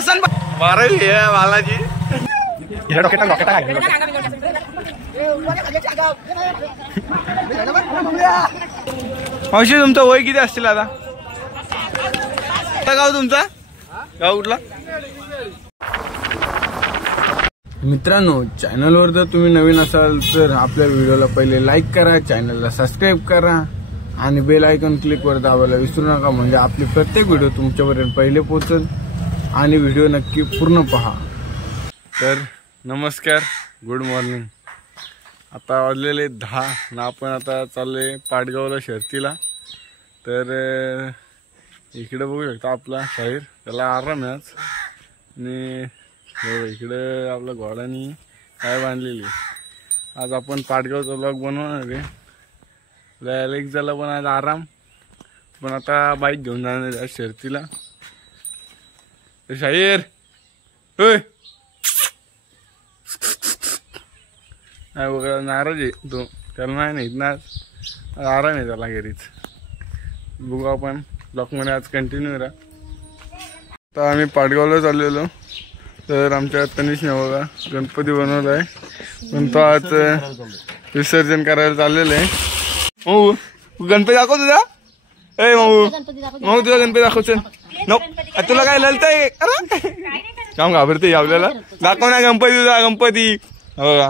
केसन बारावी आहे बालाजी मावशी तुमचं वय किती असतील आता गाव तुमचा गाव कुठला मित्रांनो चॅनलवर जर तुम्ही नवीन असाल तर आपल्या व्हिडिओला पहिले लाईक करा चॅनलला सबस्क्राईब करा आणि बेल आयकॉन क्लिक वर दाबायला विसरू नका म्हणजे आपली प्रत्येक व्हिडिओ तुमच्यापर्यंत पहिले पोहोचेल आणि व्हिडिओ नक्की पूर्ण पहा। तर नमस्कार गुड मॉर्निंग आता वाजलेले 10 ना आपण आता चाललोय पाटगावला शर्तीला। तर इकडे बघू शकता आपला शाहीर त्याला आराम आहे आणि इकडे आपल्या घोड्यानी काय बांधलेली। आज आपण पाटगावचा व्लॉग बनवणार आहे अलेक्झाला पण आज आराम पण आता बाईक घेऊन जाणार आहे शर्तीला। शाहीर होय नाही बघा नाराज आहे तो त्याला नाही नाही ना आराम आहे त्याला घरीच। बघू आपण ब्लॉकमध्ये आज कंटिन्यू राहा। आता आम्ही पाटगावला चाललेलो तर आमच्या तनिषने बघा गणपती बनवला आहे पण तो आज विसर्जन करायला चाललेलं आहे। माऊ गणपती दाखव तुझा ए माऊ माऊ तुझा गणपती दाखव चल नको तुला काय ललतंय काम घाबरते आपल्याला दाखव ना गणपती तुझा गणपती बघा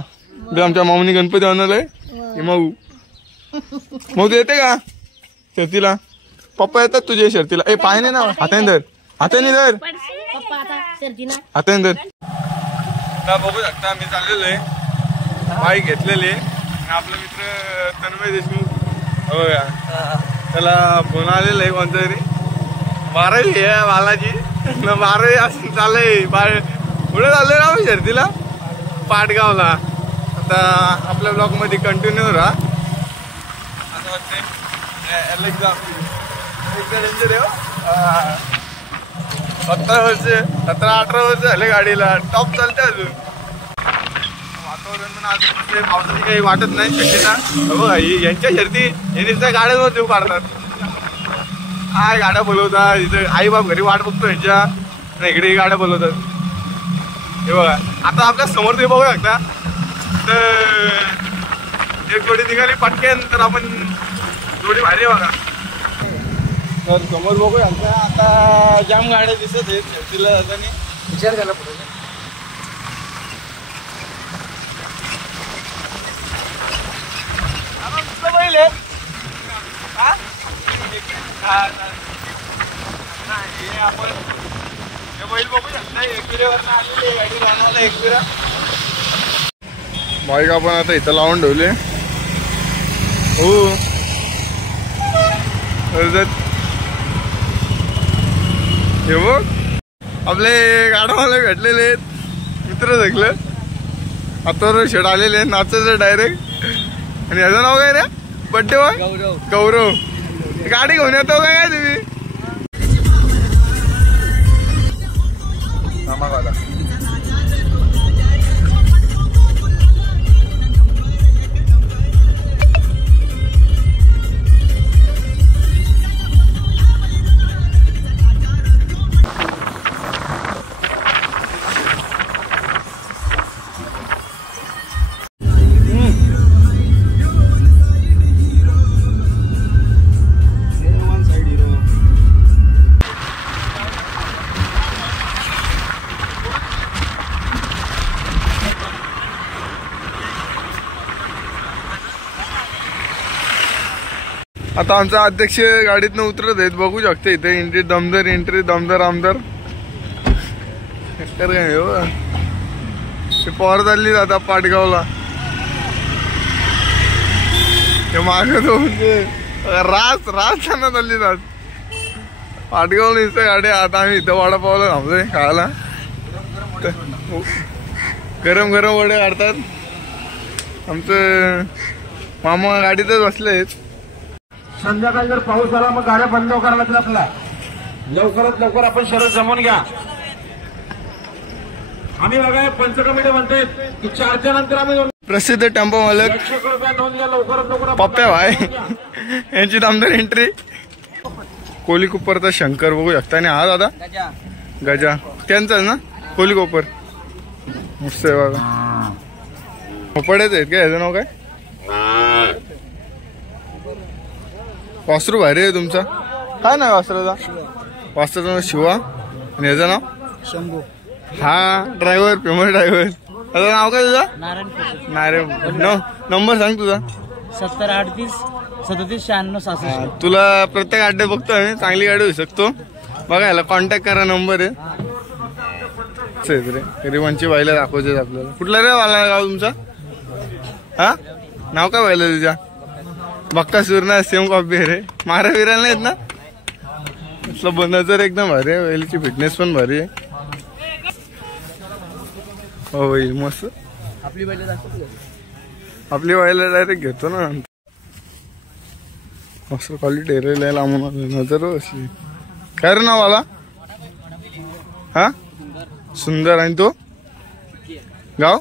आमच्या माऊनी गणपती बनवलाय माऊ माऊ तू येते का शर्तीला पप्पा येतात तुझ्या शर्तीला ए पाय नाही ना हाताने धर हाताने धर हाताने धर। बघू शकता मी चाललेलो आहे बाईक घेतलेली आपला मित्र तन्मय देशमुख हो या त्याला फोन आलेला आहे कोणता तरी 12वी आहे बालाजी 12वी असं चाललंय पुढे चाललंय ना शर्तीला पाटगावला। आता आपल्या ब्लॉग मध्ये कंटिन्यू राहा। असं वाटतंय अलेक्झा डेंजर आहे 17 वर्ष 17-18 वर्ष झाले गाडीला टॉप चालते अजून। वातावरण पण आज पावसाची काही वाटत नाही शक्यता बघा यांच्या शर्ती यांच्या गाड्यांवर जीव काढतात काय गाड्या बोलवतात इथं आई बाप घरी वाट बघतो यांच्या इकडे गाड्या बोलवतात। हे बघा आता आपल्या समोर ते बघू शकता तर एक जोडी निघाली पटकेन तर आपण जोडी भारी आहे बघा। तर समोर बघू शकता आता जाम गाड्या दिसत आहेत शर्तीला जाताना विचार करायला पडेल। बाईक आपण आता इथं लावून ठेवले हो हे बघ आपले गाडवाले भेटलेले मित्र सगळं आता शेड आलेले नाचायचं डायरेक्ट आणि याचं नाव काय रे बड्डे बॉय गौरव गाडी घेऊन येतो काय तुम्ही आता आमचा अध्यक्ष गाडीतनं उतरत आहेत बघू शकते इथे एंट्री दमदार आमदार काय हो ते पवार चालली आता पाटगावला ते माग रास त्यांना चालली जात पाटगावला इथं गाडी। आता आम्ही इथं वडापावला थांबतोय खायला गरम गरम वडे काढतात आमचं मामा गाडीतच बसले आहेत। संध्याकाळी जर पाऊस आला मग गाड्या बंद करायला लागतील आपला लवकरात लवकर आपण शरद जमून घ्या। आम्ही बघा पंचकमिटी म्हणतोय की 4च्या नंतर आम्ही प्रसिद्ध टेम्पो मालक पप्प्या भाई यांची दमदार एंट्री कोली कुप्परचा शंकर बघू शकता आणि हा दादा गजा त्यांचा ना कोली कोपर मस्त आहे बघा. खोपड्याच आहेत काय, याचं नाव काय? वासरू भारी आहे तुमचा. काय नाव वासराचा? वासराचं नाव शिवा आणि याचं नाव शंभू. हा ड्रायव्हर, फेमस ड्रायव्हर. त्याचं नाव काय तुझं? नारायण. नंबर सांग तुझा. 7038 37 96 66. तुला प्रत्येक अड्डे बघतो आम्ही, चांगली गाडी होऊ शकतो बघा. याला कॉन्टॅक्ट करा, नंबर आहे. रे गरिबांची बायला दाखवायचे आपल्याला. कुठला रे वाला गाव तुमचा? हा नाव काय व्हायला तुझ्या? बक्का सुरना सेम कॉपी आहे रे. मारा फिरायला नाहीत ना? असलं नजर एकदम भारी आहे. बैलची फिटनेस पण भारी आहे. हो बैल मस्त. आपली बैल आपली व्हायला डायरेक्ट घेतो ना. मस्त क्वालिटी रे. लांबून नजर असली. काय रे नाव आला? हा सुंदर. आणि तो गाव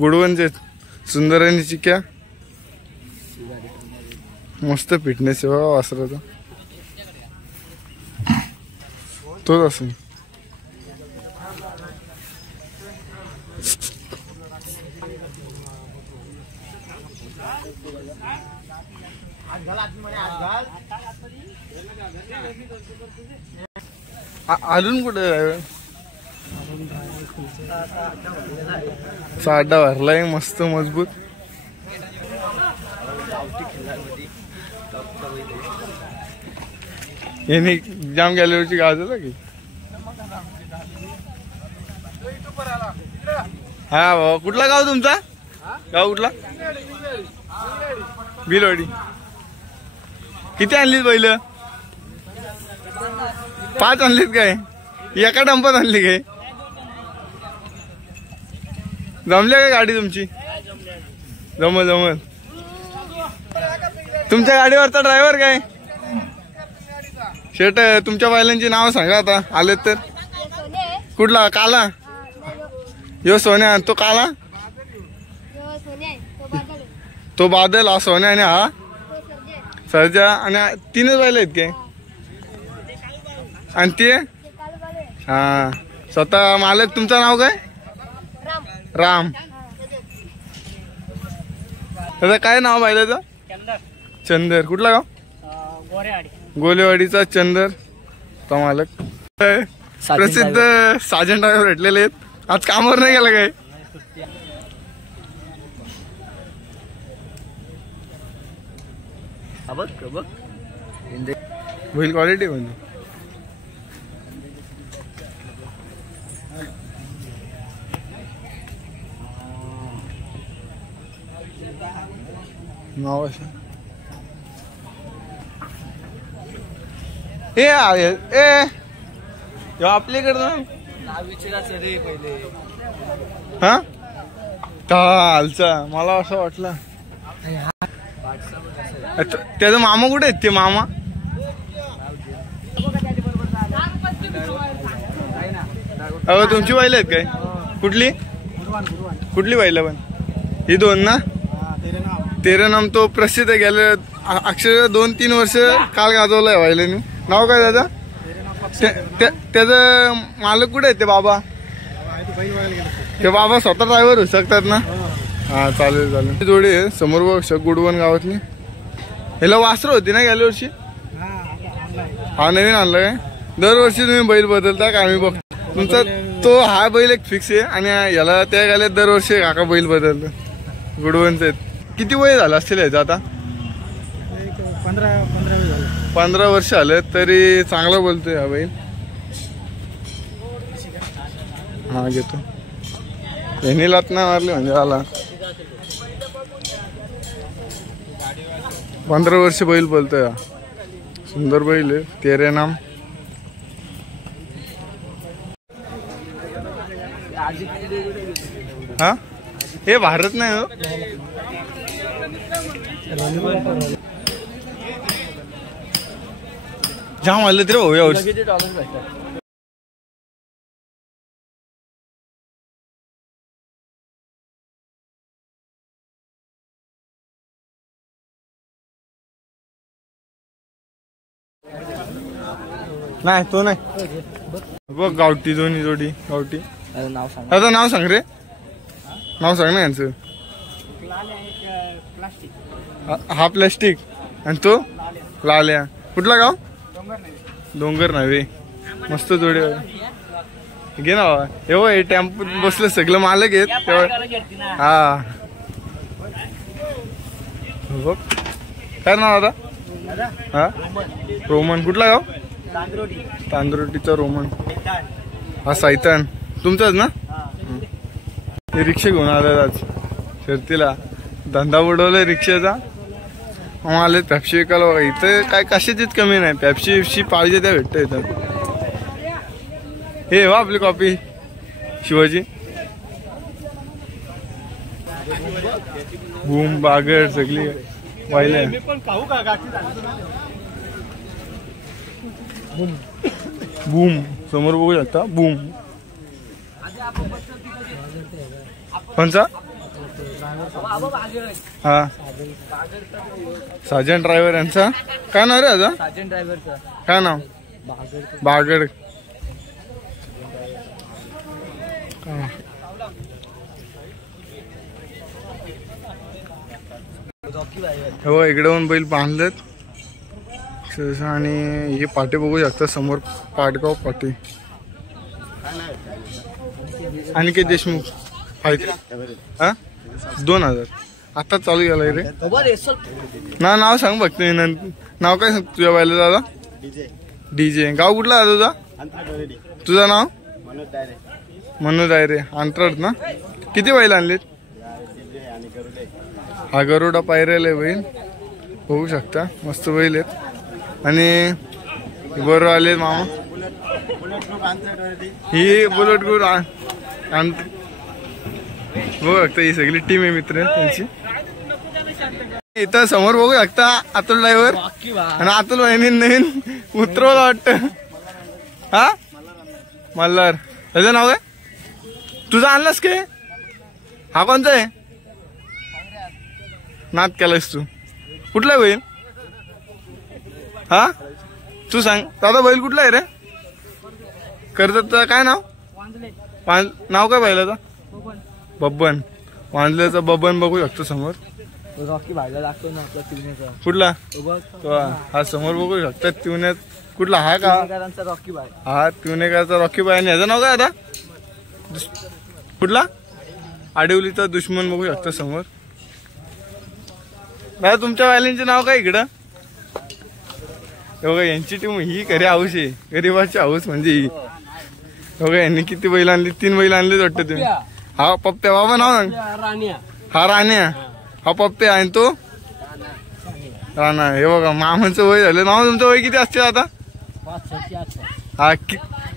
गुडवनचे. सुंदर आणि चिक्या मस्त फिटनेस आहे बघा वासराचा. तोच असेल. अजून कुठे साडा भरलाय मस्त मजबूत. याने जाम गॅलरीची गाजला की. हा बाबा कुठला गाव तुमचा? गाव कुठला? बिलवाडी. किती आणलीत बैल? 5 आणलीत काय? एका डंपात आणली काय? जमल्या काय गाडी तुमची? जमल. तुमच्या गाडीवरचा ड्रायव्हर काय? शेट तुमच्या बैलांची नाव सांगा आता आलेत तर. कुठला? काला. यो सोन्या. तो काला? तो बादल. हा सोन्या. आणि हा सर्जा. आणि 3च बैल आहेत काय? आणि ते हा स्वतः मालक. तुमचं नाव काय? राम. त्याचं काय नाव बैलाचं? चंदर. कुठला गाव? गोलेवाडीचा चंदर. तो मालक. प्रसिद्ध साजन ड्रायव्हर भेटलेले आहेत. आज कामावर नाही गेला काय? बैल क्वालिटी म्हणजे नाव असं. ए आपल्याकडं हा कालचा मला असं वाटलं. त्याचा मामा कुठे आहेत? ते मामा अहो तुमची बैल आहेत काय? कुठली बैल? पण ही 2 ना? तेरे नाम तो प्रसिद्ध आहे. गेले अक्षर 2-3 वर्ष काल गाजवलाय बैलांनी. नाव काय त्याचं? त्याचं मालक कुठे आहेत? ते बाबा. ते बाबा स्वतः ड्रायव्हर होऊ शकतात ना? हा चालेल. जोडी आहे समोर बघ गुडवन गावातली. ह्याला वासरं होती ना गेल्या वर्षी? हा नवीन आणलं काय? दरवर्षी तुम्ही बैल बदलता का? आम्ही बघतो तुमचा तो हा बैल एक फिक्स आहे. आणि याला त्या गेल्यात दरवर्षी काका बैल बदलतं. गुडवनचे आहेत. किती वय झालं असतील याचं आता? 15 वर्ष आले तरी चांगला बोलतोय हा बैल. हा घेतो. यांनी लात नाही मारली म्हणजे आला. 15 वर्ष बैल बोलतोय हा. सुंदर बैल आहे. तेरे नाम. हा हे भारत नाही हो. जाम आलं तरी भाऊ यावर्षी. नाही तो नाही बघ गावठी दोन्ही जोडी गावठी. नाव सांग. आता नाव सांग रे, नाव सांग ना यांचं. हा प्लास्टिक आणि तो लाल्या. कुठला गाव? डोंगर नाही. मस्त जोडी घे ना बाबा. हे टेम्पो बसलं सगळं मालक आहेत तेव्हा. हा बघ काय नाव आता? हा रोमन. कुठला गाव? तांदरोटीचा रोमन. हा सैतान तुमचाच ना? ते रिक्षा घेऊन आले आज शर्तीला. धंदा बुडवलाय रिक्षाचा. आले पेप्सी विकायला बघा. इथं काय कशाचीच कमी नाही. पेप्सी पाहिजे त्या भेटत इथं. हे हो आपली कॉपी शिवाजी. बूम बागड सगळी वाहिले. बूम समोर बघू शकता. बूम कोणचा? हा साजन ड्रायव्हर यांचा. काय नाव रे आता? साजन ड्रायव्हरचा काय नाव? बागड. हो इकडे पण बैल बांधलेत आणि हे पाटे बघू शकता समोर. पाटगाव पाटे. अनिकेत देशमुख हा 2000 आता चालू झालाय रे ना. नाव सांग बघ तुम्ही. नाव काय सांग तुझ्या बायला दादा? डीजे. गाव कुठला आहे तुझा? तुझं नाव? मनोज डायरे. अंतराळ ना. किती बैल आणलेत? हा गरुडा पायरेला बैल बघू शकता. मस्त बैल आहेत. आणि बरोबर आले मामा. ही बुलेट ग्रुप बघू शकता. ही सगळी टीम आहे मित्र त्यांची. इथं समोर बघू शकता अतुल ड्रायव्हर. आणि अतुल वाहिनी नवीन उतरवलं वाटतं. हा मल्हार. त्याचं नाव काय? तुझं आणलंस काय? हा कोणता आहे? नाद केलायस तू. कुठला आहे बैल? हा तू सांग दादा बैल कुठला आहे रे? कर्जतचं काय नाव? नाव काय बैलाचं? बब्बन. वांजल्याचा बब्बन बघू शकतो समोर. रॉकी भाईला लागतो ना आपला तिवण्याचा. कुठला? हा समोर बघू शकतात. तिवण्यात कुठला? हा का? रॉकी भाई. हा तिवणेकरचा रॉकी भाई. आणि याचं नाव काय आता? कुठला? आडिवलीचा दुश्मन बघू शकता समोर. दादा तुमच्या वाल्यांचे नाव काय इकडं? बघा यांची टीम ही खरी हाऊस आहे. गरीबाची हाऊस म्हणजे ही. बघा यांनी किती बैल आणली? 3 बैल आणलेच वाटतं तुम्ही. हा पप्प्या. बाबा नाव सांग. हा राण्या. हा पप्प्या. आणि तो राणा. हे बघा मामांचं वय झालं. मामा तुमचं वय किती असते आता? हा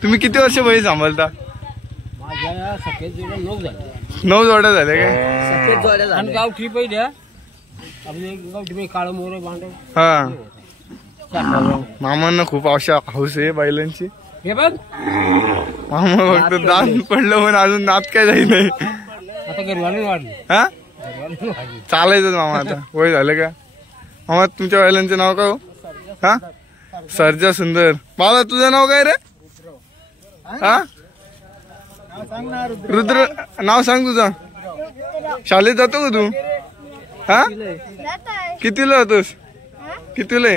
तुम्ही किती वर्ष बैल सांभाळता? 9 जोड्या झाल्या काय? गावठी पहिल्या काळ मोर बांधव. हा मामांना खूप हाऊस आहे बैलांची. हे बघ मामा फक्त दात पडलं पण अजून दात काय जाई नाही. आता घरी वाढली. हा चालायचं मामा आता. वय झालं का? मामा तुमच्या बैलांचे नाव काय हो? हा सर्जा सुंदर. बाबा तुझं नाव काय रे? हा रुद्र. नाव सांग तुझं. शाळेत जातो का तू? हा कितीला जातोस? कितीला?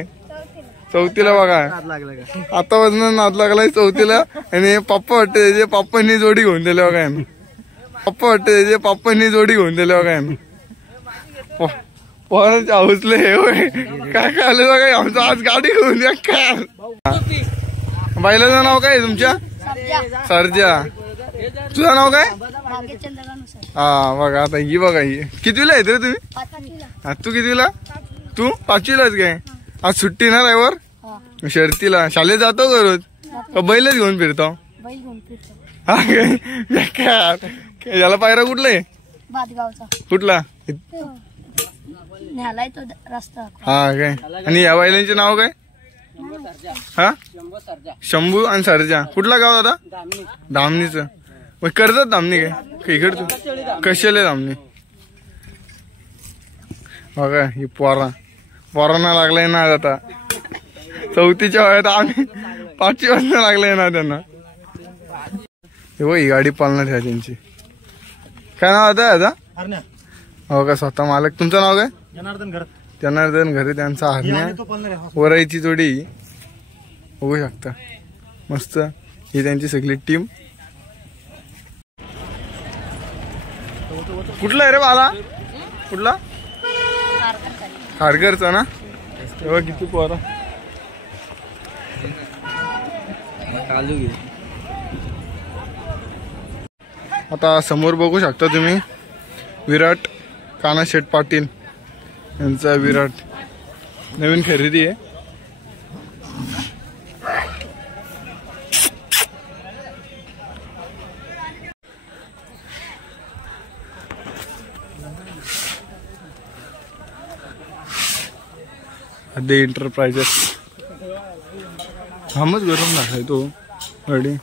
4थीला. बघा आतापासून नाद लागलाय 4थीला. आणि पप्पा वाटते त्याचे पप्पांनी जोडी घेऊन दिले बघा. पप्पा वाटते त्याचे पप्पांनी जोडी घेऊन दिले बघा. पोरांचे हाऊसले हे होय. काय खाले बघा आमचं आज गाडी घेऊन द्या काय. बैलाचं नाव काय तुमच्या? सर्जा. तुझं नाव काय? हा बघा आता ही बघा ही. कितवीला येत रे तुम्ही? हा तू कितवीला? तू 5वीलाच काय? आज सुट्टी ना ड्रायव्हर? शर्तीला. शाळेत जातो का रोज? बैलच घेऊन फिरतो? हा काय याला पायरा कुठला आहे? कुठला? हा काय. आणि या बैलांचे नाव काय? हा शंभू आणि सरजा. कुठला गाव दादा? धामणीचं. मग कर्जत धामणी काय इकडचं? कशाला धामणी. बघा ही पोरांना लागलाय ना आता. चौथीच्या वयात आम्ही 5वी वाजता लागले ना त्यांना. हे बघ ही गाडी पालणार आहे त्यांची. काय नाव आता याचा? हो का, स्वतः मालक. तुमचं नाव काय? जनार्दन घरे. त्यांचा हरण्या वराईची जोडी बघू शकता. मस्त ही त्यांची सगळी टीम. कुठला आहे रे बाला? कुठला? खारघरचा ना. तेव्हा किती पोरा. आता समोर बघू शकता तुम्ही विराट कानाशेठ पाटील यांचा विराट नवीन खरेदी आहे. आदे एंटरप्राइजेस हमच गरम लागलाय तो गाडी.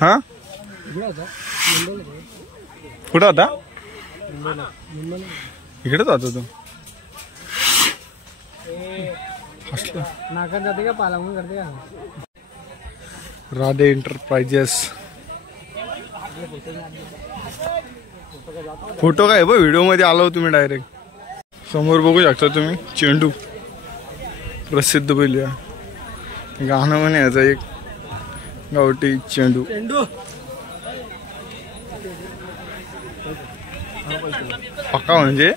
हा कुठं होता? इकडेच होता तो. नाकात जाते का पालावून करते का? राधे एंटरप्राइजेस. फोटो काय बघ व्हिडिओ मध्ये आलो तुम्ही डायरेक्ट. समोर बघू शकता तुम्ही चेंडू प्रसिद्ध बैल. गाणं म्हणे याचा एक गावठी चेंडू. पक्का म्हणजे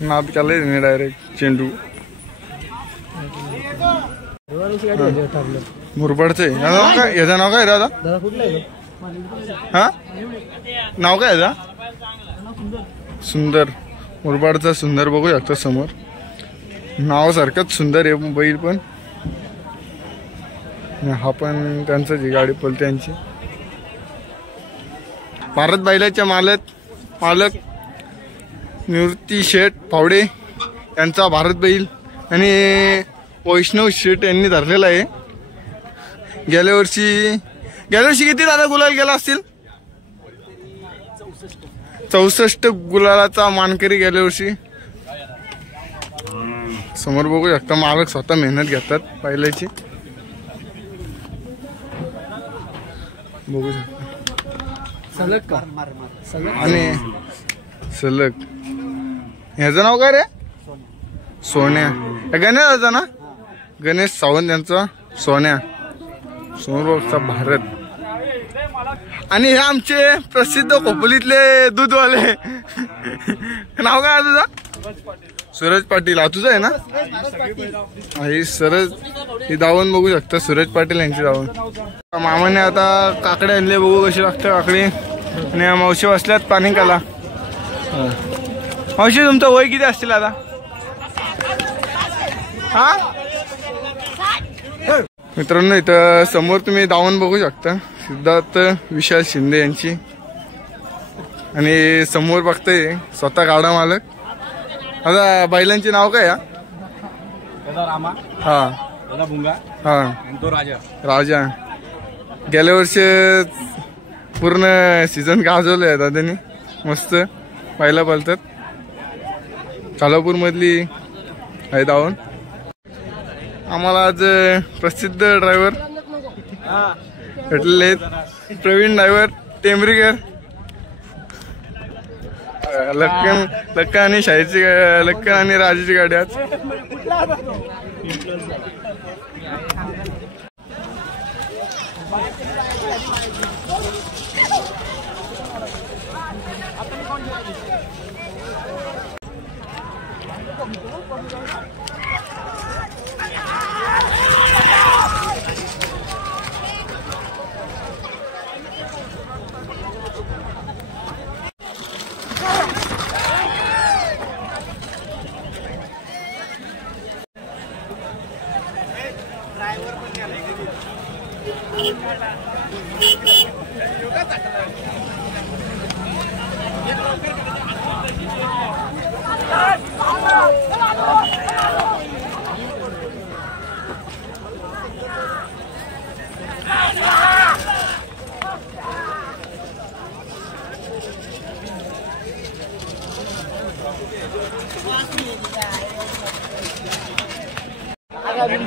नाव चाललंय डायरेक्ट चेंडू. मुरबाडचं आहे. याचं नाव काय दादा? हा नाव काय याचा? सुंदर. मुरबाडचा सुंदर बघू शकता समोर. नाव सारखंच सुंदर आहे बैल पण. हा पण त्यांचं जी गाडी पळते त्यांची. भारत बैलाच्या मालक निवृत्ती शेठ पावडे यांचा भारत बैल आणि वैष्णव शेठ यांनी धरलेला आहे. गेल्या वर्षी किती दादा गुलाल गेला असतील? 64 गुलालाचा मानकरी गेल्या वर्षी. समोर बघू शकता मालक स्वतः मेहनत घेतात बैलाची. बघू शकता सलग का आणि सलग. ह्याचं नाव काय रे? सोन्या. गणेश ना, गणेश सावंत यांचा सोन्या. समोर बघता भारत. आणि हे आमचे प्रसिद्ध खोपोलीतले दूधवाले. नाव काय तुझा? सूरज पाटील. हा तुझं आहे ना? ही सरज ही दावण बघू शकता सूरज पाटील यांची दावण. मामाने आता काकडे आणले. बघू कशी लागतं काकडी. आणि मावशी बसल्यात पाणी काला. मावशी तुमचं वय किती असतील आता? हा मित्रांनो इथं समोर तुम्ही दावण बघू शकता सिद्धार्थ विशाल शिंदे यांची. आणि समोर बघताय स्वतः गाडा मालक. आता बैलांची नाव काय? रामा, हा भुंगा, हा तो राजा. राजा. गेल्या वर्षी पूर्ण सीझन गाजवलंय आता त्यांनी. मस्त बैला पालतात. कालापूर मधली आहे दावण. आम्हाला आज प्रसिद्ध ड्रायव्हर भेटलेले आहेत. प्रवीण ड्रायव्हर टेंबरीकर. लक्कन आणि शाहीची लक्कन आणि राजाची गाडी आज.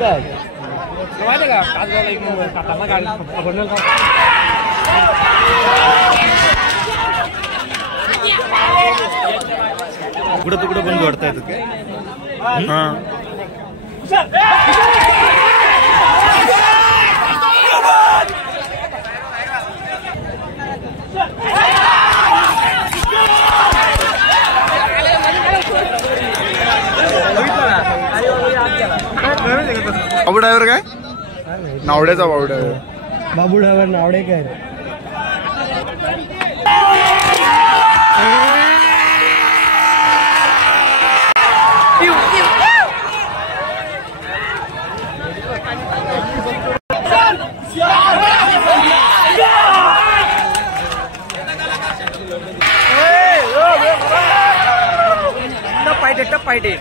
माहिती का काजगावला एक काकाला गाडी पकडलं का कुठं तुकडं बंद वाढता येतात काय हा बाबू ड्रायव्हर काय नावड्याचा बाबू ड्रायव्हर बाबू ड्रायव्हर नावडे काय टप्पायटे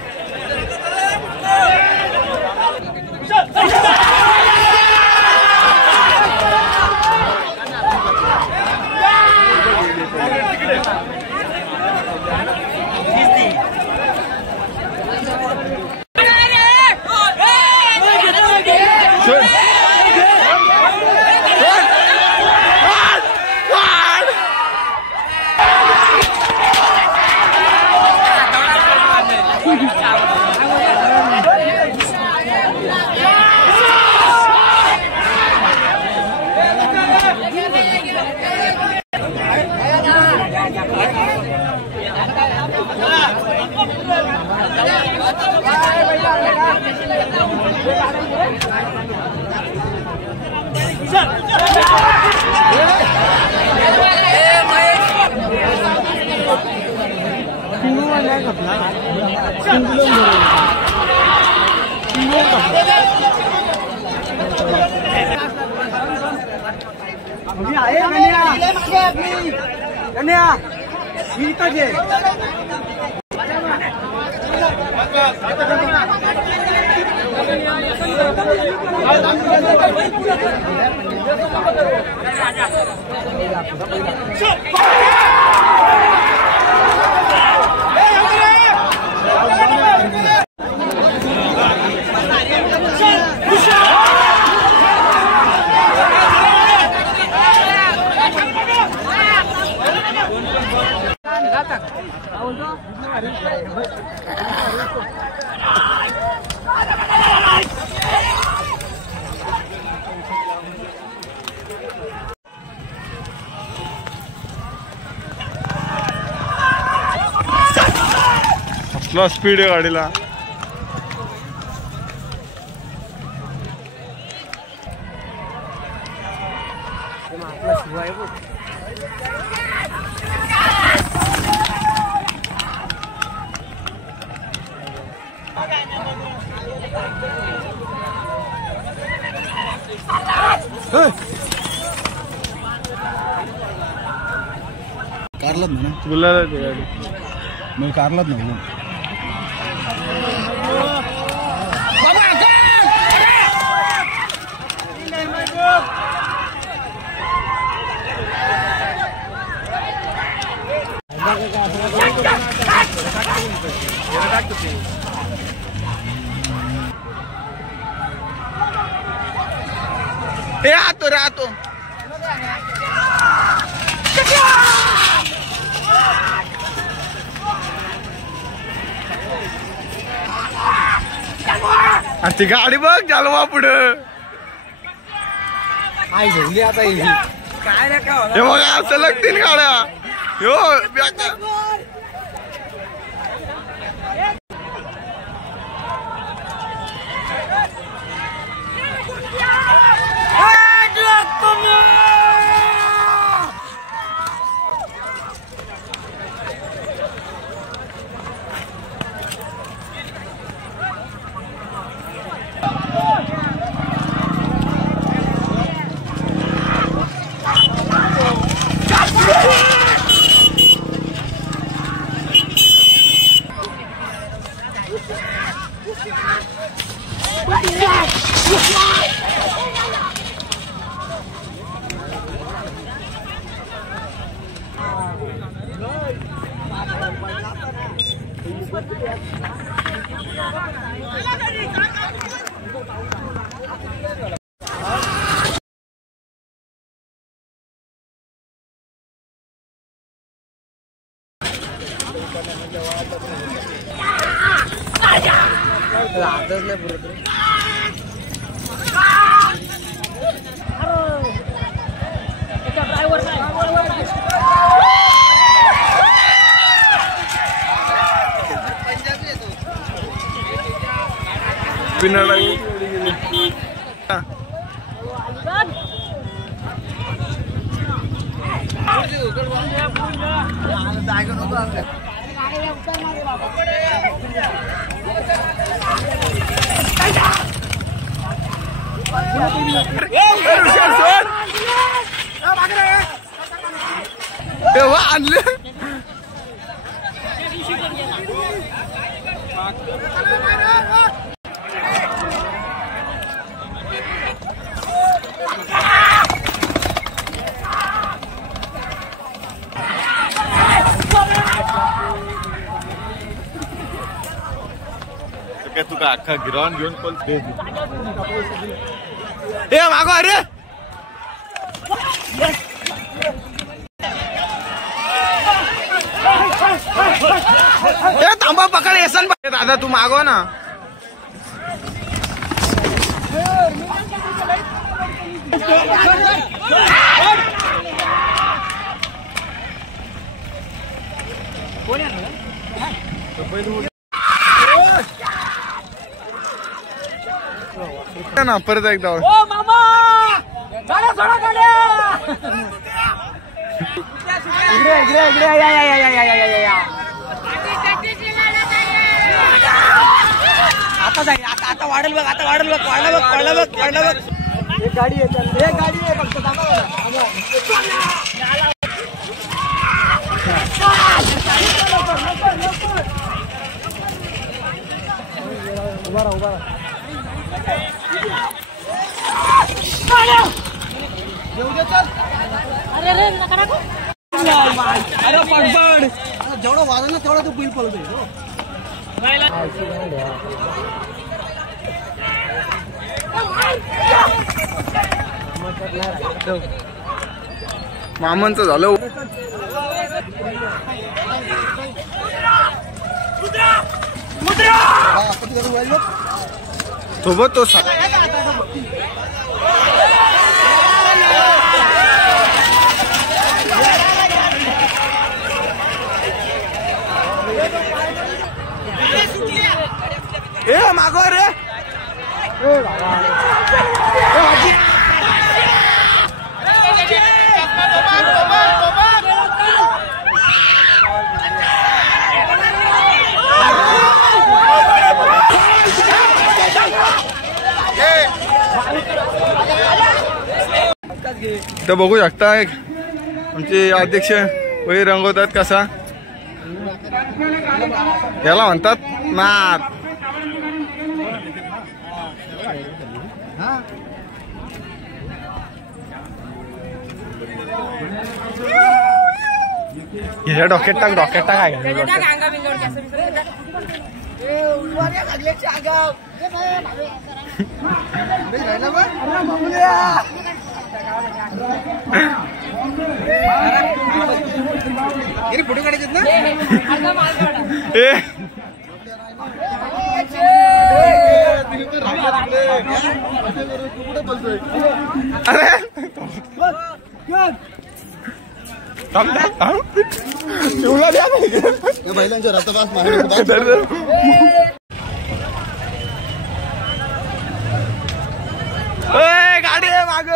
कसला स्पीड आहे गाडीला कारलाच ना तुला गाडी मी कारलाच ना rato. ती गाडी बघ चालवा पुढं आई झोंगली आता येईल काय रे का हे बघा असं लागतील गाड्या यो Thank you. आणले तुका अख्खा गिरावून घेऊन पण मागो अरे थांबा पकड येसन दादा तू मागो ना ना परत एकदा आता वाढेल बघ आता वाढेल बघ वाढलं बघ एक गाडी आहे फक्त उभा अरे पडपड जेवढं वाजलं ना तेवढं तो बिल पडतोय मामांचं झालं सोबत तो मागो रे तर बघू शकता आमचे अध्यक्ष वही रंगवतात कसा याला म्हणतात नाद ह्या डॉक्यात टाक काय फोटो काढायचे ना बैलांच्या रथापास गाडी आहे माग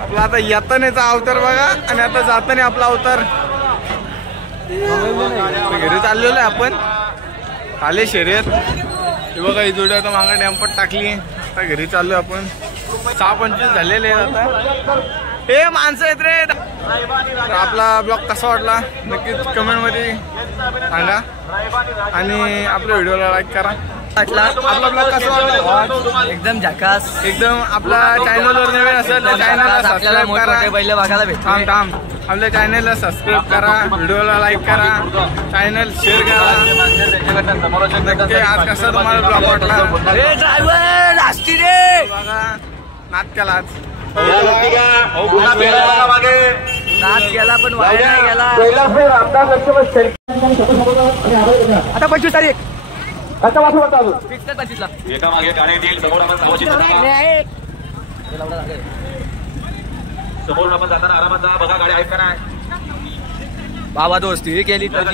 आपला आता येतानेचा अवतार बघा आणि आता जाताना आपला अवतार घरी चाललेलो आहे आपण आले शर्यत हे बघा ही जोडी आता मागं डॅम्पट टाकली आता घरी चाललोय आपण 6:25 झालेले आहेत आता हे माणसं आहेत रे तर आपला ब्लॉग कसा वाटला नक्कीच कमेंट मध्ये सांगा आणि आपल्या व्हिडिओला लाईक करा आपला ब्लॉग कसा वाटला एकदम झकास एकदम आपला चॅनलवर नवीन असेल तर चॅनलला सबस्क्राईब करा बैल बघायला भेटतो थांब आपल्या चॅनलला सबस्क्राईब करा व्हिडिओला लाईक करा चॅनल शेअर करा नक्की आज कसा तुम्हाला ब्लॉग वाटला ड्रायव्हर असती रे बघा नाद केला आज नाच गेला पण वाया नाही गेला. कैलासपूर आमदार लक्ष्मण आता 25 तारीख आता वाचू होता अजून फिक्स 25 ला. एका मागे गाडी येतील. समोर आपण धावाची समोर आपण जाताना आरामात जा. बघा गाडी आहेत का नाही. बाबा दोस्ती केली तर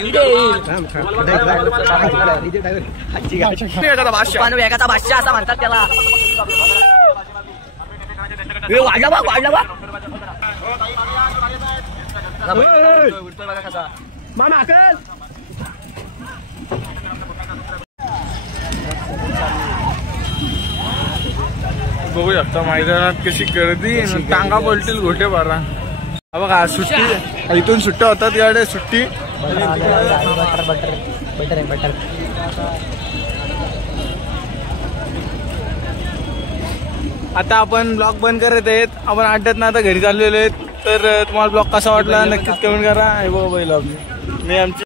वेगाचा भाष्य असं म्हणतात त्याला. वाढला बघ वाढला बघ बघा कसा बघू शकता मैदानात कशी गर्दी. टांगा पलटील घोटे बारा. बघा सुट्टी इथून सुट्ट्या होतात गाड्या. सुट्टी आता आपण ब्लॉग बंद करत आहेत. आपण अड्ड्यात ना आता घरी चाललेलो आहेत. तर तुम्हाला ब्लॉग कसा वाटला नक्कीच कमेंट करा. हे बघा बैल मी आमची